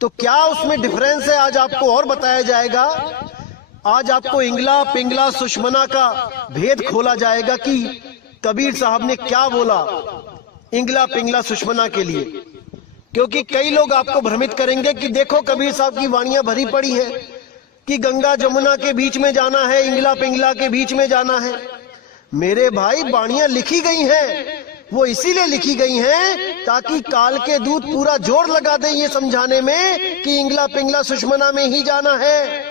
तो क्या उसमें डिफरेंस है, आज आपको और बताया जाएगा। आज आपको इंगला पिंगला सुषमना का भेद खोला जाएगा कि कबीर साहब ने क्या बोला इंगला पिंगला सुषमना के लिए। क्योंकि कई लोग आपको भ्रमित करेंगे कि देखो कबीर साहब की वाणियां भरी पड़ी है कि गंगा जमुना के बीच में जाना है, इंगला पिंगला के बीच में जाना है। मेरे भाई, वाणियां लिखी गई हैं, वो इसीलिए लिखी गई हैं ताकि काल के दूत पूरा जोर लगा दें ये समझाने में कि इंगला पिंगला सुषमना में ही जाना है।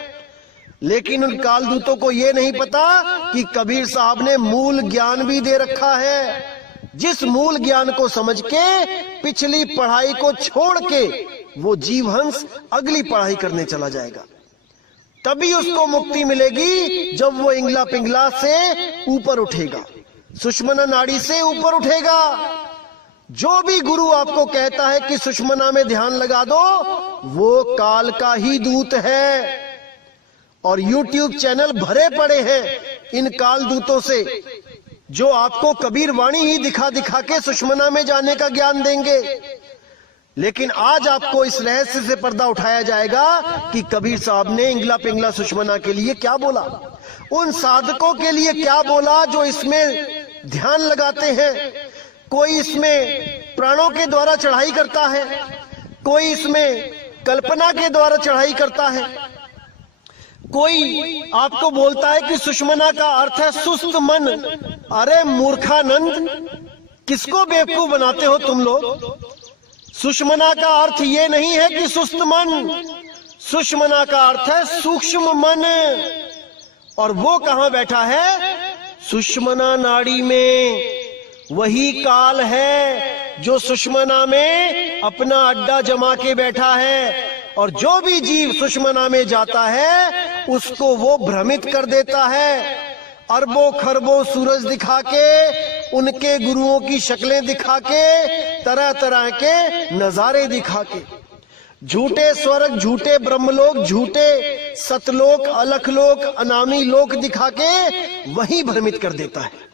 लेकिन उन काल दूतों को ये नहीं पता कि कबीर साहब ने मूल ज्ञान भी दे रखा है, जिस मूल ज्ञान को समझ के पिछली पढ़ाई को छोड़ के वो जीवहंस अगली पढ़ाई करने चला जाएगा। तभी उसको मुक्ति मिलेगी जब वो इंगला पिंगला से ऊपर उठेगा, सुषमना नाड़ी से ऊपर उठेगा। जो भी गुरु आपको कहता है कि सुषमना में ध्यान लगा दो, वो काल का ही दूत है। और YouTube चैनल भरे पड़े हैं इन काल दूतों से, जो आपको कबीर वाणी ही दिखा दिखा के सुषमना में जाने का ज्ञान देंगे। लेकिन आज आपको इस रहस्य से पर्दा उठाया जाएगा कि कबीर साहब ने इंगला पिंगला सुषमना के लिए क्या बोला, उन साधकों के लिए क्या बोला जो इसमें ध्यान लगाते हैं। कोई इसमें प्राणों के द्वारा चढ़ाई करता है, कोई इसमें कल्पना के द्वारा चढ़ाई करता है, कोई आपको बोलता है कि सुषमना का अर्थ है सुस्त मन। अरे मूर्खानंद, किसको बेवकूफ बनाते हो तुम लोग। सुषमना का अर्थ ये नहीं है कि सुस्त मन, सुषमना का अर्थ है सूक्ष्म मन। और वो कहां बैठा है? सुषमना नाड़ी में। वही काल है जो सुषमना में अपना अड्डा जमा के बैठा है। और जो भी जीव सुषमना में जाता है उसको वो भ्रमित कर देता है। अरबों खरबों सूरज दिखा के, उनके गुरुओं की शक्लें दिखा के, तरह तरह के नजारे दिखा के, झूठे स्वर्ग, झूठे ब्रह्मलोक, झूठे सतलोक, अलखलोक, अनामी लोक दिखा के वही भ्रमित कर देता है।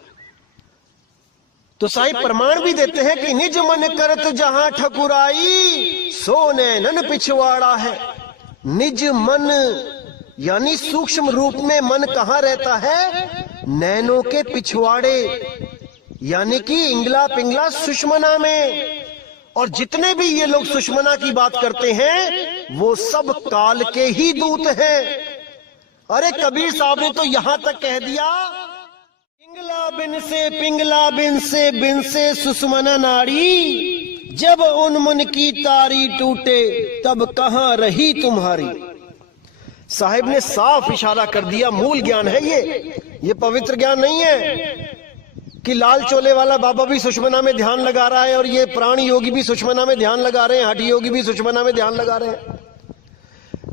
तो साहिब प्रमाण भी देते हैं कि निज मन करत जहां ठकुराई, सो नैनन पिछवाड़ा है। निज मन यानी सूक्ष्म रूप में मन कहां रहता है? नैनों के पिछवाड़े, यानी कि इंगला पिंगला सुषमना में। और जितने भी ये लोग सुषमना की बात करते हैं वो सब काल के ही दूत हैं। अरे कबीर साहब ने तो यहां तक कह दिया, पिंगला बिन से सुषमना नाड़ी, जब उन्मुन की तारी टूटे तब कहां रही तुम्हारी। साहिब ने साफ इशारा कर दिया, मूल ज्ञान है ये पवित्र ज्ञान नहीं है कि लाल चोले वाला बाबा भी सुषमना में ध्यान लगा रहा है और ये प्राण योगी भी सुषमना में ध्यान लगा रहे हैं, हठी योगी भी सुषमना में ध्यान लगा रहे हैं।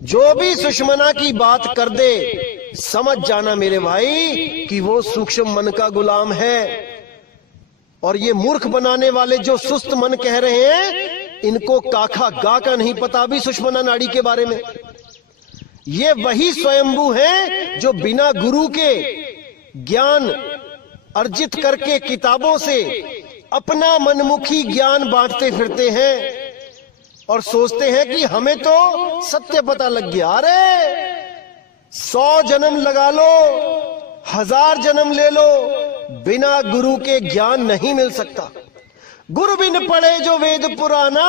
जो भी सुषमना की बात कर दे, समझ जाना मेरे भाई कि वो सूक्ष्म मन का गुलाम है। और ये मूर्ख बनाने वाले जो सुस्त मन कह रहे हैं, इनको काखा गा का नहीं पता भी सुषमना नाड़ी के बारे में। ये वही स्वयंभू हैं जो बिना गुरु के ज्ञान अर्जित करके किताबों से अपना मनमुखी ज्ञान बांटते फिरते हैं और सोचते हैं कि हमें तो सत्य पता लग गया। अरे 100 जन्म लगा लो, 1000 जन्म ले लो, बिना गुरु के ज्ञान नहीं मिल सकता। गुरु बिन पढ़े जो वेद पुराना,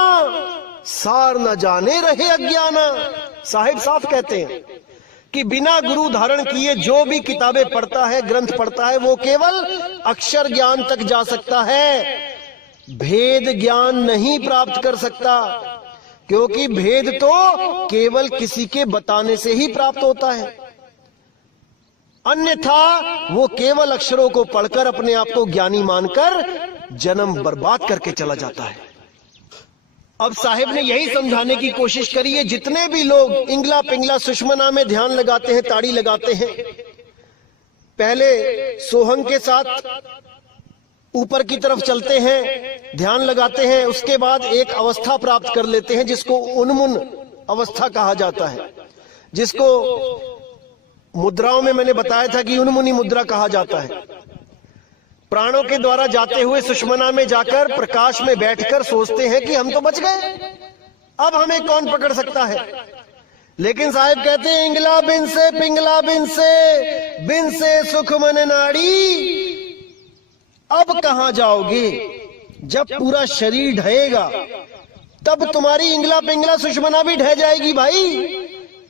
सार न जाने रहे अज्ञाना। साहिब साफ कहते हैं कि बिना गुरु धारण किए जो भी किताबें पढ़ता है, ग्रंथ पढ़ता है, वो केवल अक्षर ज्ञान तक जा सकता है, भेद ज्ञान नहीं प्राप्त कर सकता। क्योंकि भेद तो केवल किसी के बताने से ही प्राप्त होता है, अन्यथा वो केवल अक्षरों को पढ़कर अपने आप को ज्ञानी मानकर जन्म बर्बाद करके चला जाता है। अब साहिब ने यही समझाने की कोशिश करी है, जितने भी लोग इंगला पिंगला सुषमना में ध्यान लगाते हैं, ताड़ी लगाते हैं, पहले सोहंग के साथ ऊपर की तरफ चलते हैं, ध्यान लगाते हैं, उसके बाद एक अवस्था प्राप्त कर लेते हैं जिसको उन्मुन अवस्था कहा जाता है, जिसको मुद्राओं में मैंने बताया था कि उन्मुनी मुद्रा कहा जाता है। प्राणों के द्वारा जाते हुए सुषमना में जाकर प्रकाश में बैठकर सोचते हैं कि हम तो बच गए, अब हमें कौन पकड़ सकता है? लेकिन साहब कहते हैं इंगला बिन से पिंगला बिन से सुख मन नाड़ी। अब कहां जाओगे? जब पूरा शरीर ढहेगा तब तुम्हारी इंगला पिंगला सुषमना भी ढह जाएगी भाई,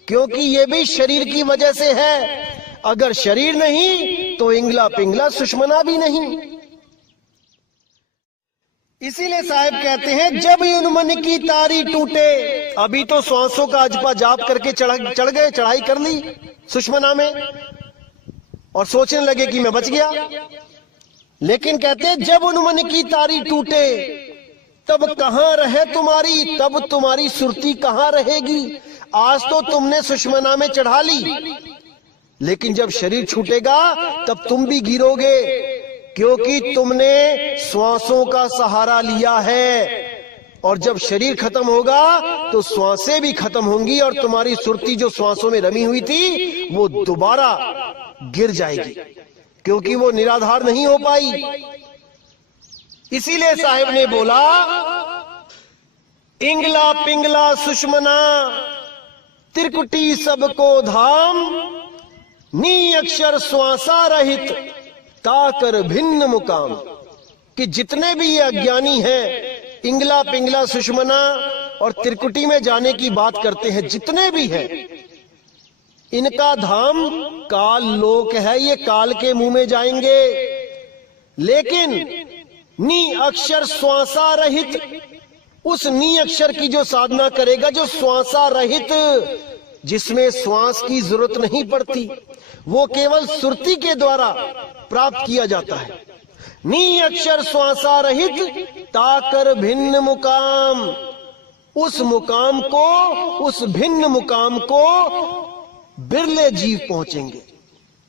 क्योंकि ये भी शरीर की वजह से है। अगर शरीर नहीं तो इंगला पिंगला सुषमना भी नहीं। इसीलिए साहब कहते हैं जब यूं मन की तारी टूटे। अभी तो श्वासों का अजपा जाप करके चढ़ गए, चढ़ाई कर ली सुषमना में और सोचने लगे कि मैं बच गया। लेकिन कहते हैं जब उन मन की तारी टूटे तब कहां रहे तुम्हारी, तब तुम्हारी सुरती कहां रहेगी। आज तो तुमने सुषमना में चढ़ा ली, लेकिन जब शरीर छूटेगा तब तुम भी गिरोगे, क्योंकि तुमने श्वासों का सहारा लिया है। और जब शरीर खत्म होगा तो श्वासें भी खत्म होंगी और तुम्हारी सुरती जो श्वासों में रमी हुई थी वो दोबारा गिर जाएगी, क्योंकि वो निराधार नहीं हो पाई। इसीलिए साहिब ने बोला इंगला पिंगला सुषमना त्रिकुटी सबको धाम, नी अक्षर श्वासा रहित ताकर भिन्न मुकाम। कि जितने भी ये अज्ञानी हैं, इंगला पिंगला सुषमना और त्रिकुटी में जाने की बात करते हैं, जितने भी हैं, इनका धाम काल लोक है, ये काल के मुंह में जाएंगे। लेकिन नी अक्षर श्वासा रहित, उस नी अक्षर की जो साधना करेगा, जो श्वासा रहित, जिसमें श्वास की जरूरत नहीं पड़ती, वो केवल सुरती के द्वारा प्राप्त किया जाता है। नी अक्षर श्वासा रहित ताकर भिन्न मुकाम, उस मुकाम को, उस भिन्न मुकाम को बिरले जीव पहुंचेंगे,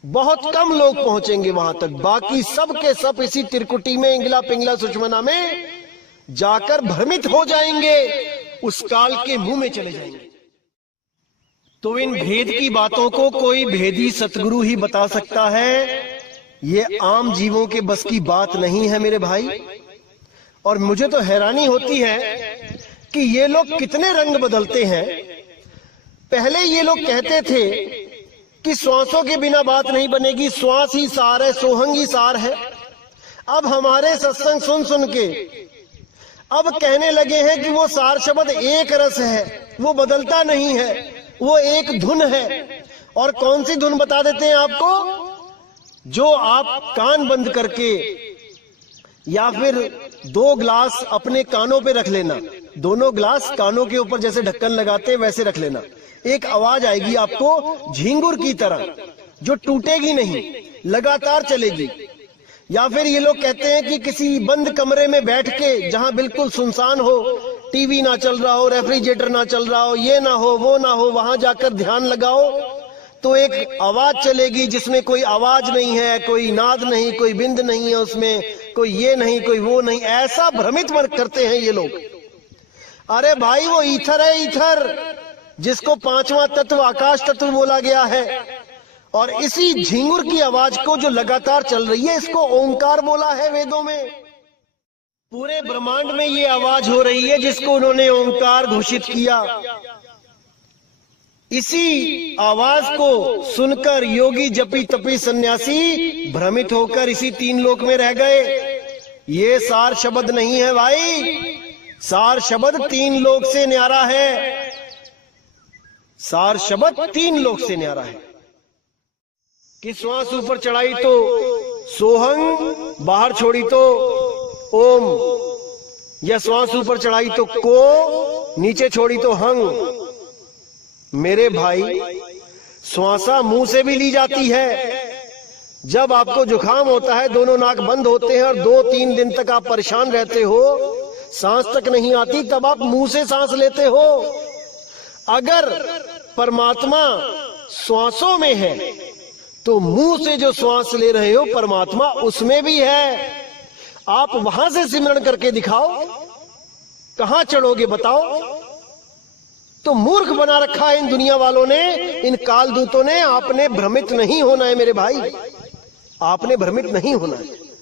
बहुत कम लोग पहुंचेंगे वहां तक। बाकी सब के सब इसी त्रिकुटी में इंगला पिंगला सुषमना में जाकर भ्रमित हो जाएंगे, उस काल के मुंह में चले जाएंगे। तो इन भेद की बातों को कोई भेदी सतगुरु ही बता सकता है, ये आम जीवों के बस की बात नहीं है मेरे भाई। और मुझे तो हैरानी होती है कि ये लोग कितने रंग बदलते हैं। पहले ये लोग कहते थे कि श्वासों के बिना बात नहीं बनेगी, श्वास ही सार है, सोहंग ही सार है। अब हमारे सत्संग सुन सुन के अब कहने लगे हैं कि वो सार शब्द एक रस है, वो बदलता नहीं है, वो एक धुन है। और कौन सी धुन बता देते हैं आपको? जो आप कान बंद करके या फिर 2 ग्लास अपने कानों पे रख लेना, दोनों ग्लास कानों के ऊपर जैसे ढक्कन लगाते वैसे रख लेना, एक आवाज आएगी आपको झिंगुर की तरह, जो टूटेगी नहीं, लगातार चलेगी। या फिर ये लोग कहते हैं कि किसी बंद कमरे में बैठ के, जहां बिल्कुल सुनसान हो, टीवी ना चल रहा हो, रेफ्रिजरेटर ना चल रहा हो, ये ना हो, वो ना हो, वहां जाकर ध्यान लगाओ तो एक आवाज चलेगी जिसमें कोई आवाज नहीं है, कोई नाद नहीं, कोई बिंद नहीं है उसमें, कोई ये नहीं, कोई वो नहीं। ऐसा भ्रमित करते हैं ये लोग। अरे भाई वो ईथर है, ईथर, जिसको 5वां तत्व आकाश तत्व बोला गया है। और इसी झिंगुर की आवाज को जो लगातार चल रही है, इसको ओंकार बोला है वेदों में। पूरे ब्रह्मांड में ये आवाज हो रही है जिसको उन्होंने ओंकार घोषित किया। इसी आवाज को सुनकर योगी जपी तपी सन्यासी भ्रमित होकर इसी 3 लोक में रह गए। ये सार शब्द नहीं है भाई, सार शब्द 3 लोक से न्यारा है, सार शब्द 3 लोक से न्यारा है। कि श्वास ऊपर चढ़ाई तो सोहंग, बाहर छोड़ी तो ओम, या श्वास ऊपर चढ़ाई तो को, नीचे छोड़ी तो हंग। मेरे भाई श्वासा मुंह से भी ली जाती है। जब आपको जुकाम होता है, दोनों नाक बंद होते हैं और 2-3 दिन तक आप परेशान रहते हो, सांस तक नहीं आती, तब आप मुंह से सांस लेते हो। अगर परमात्मा श्वासों में है तो मुंह से जो श्वास ले रहे हो परमात्मा उसमें भी है। आप वहां से सिमरण करके दिखाओ, कहां चढ़ोगे बताओ। तो मूर्ख बना रखा है इन दुनिया वालों ने, इन काल दूतों ने। आपने भ्रमित नहीं होना है मेरे भाई, आपने भ्रमित नहीं होना है।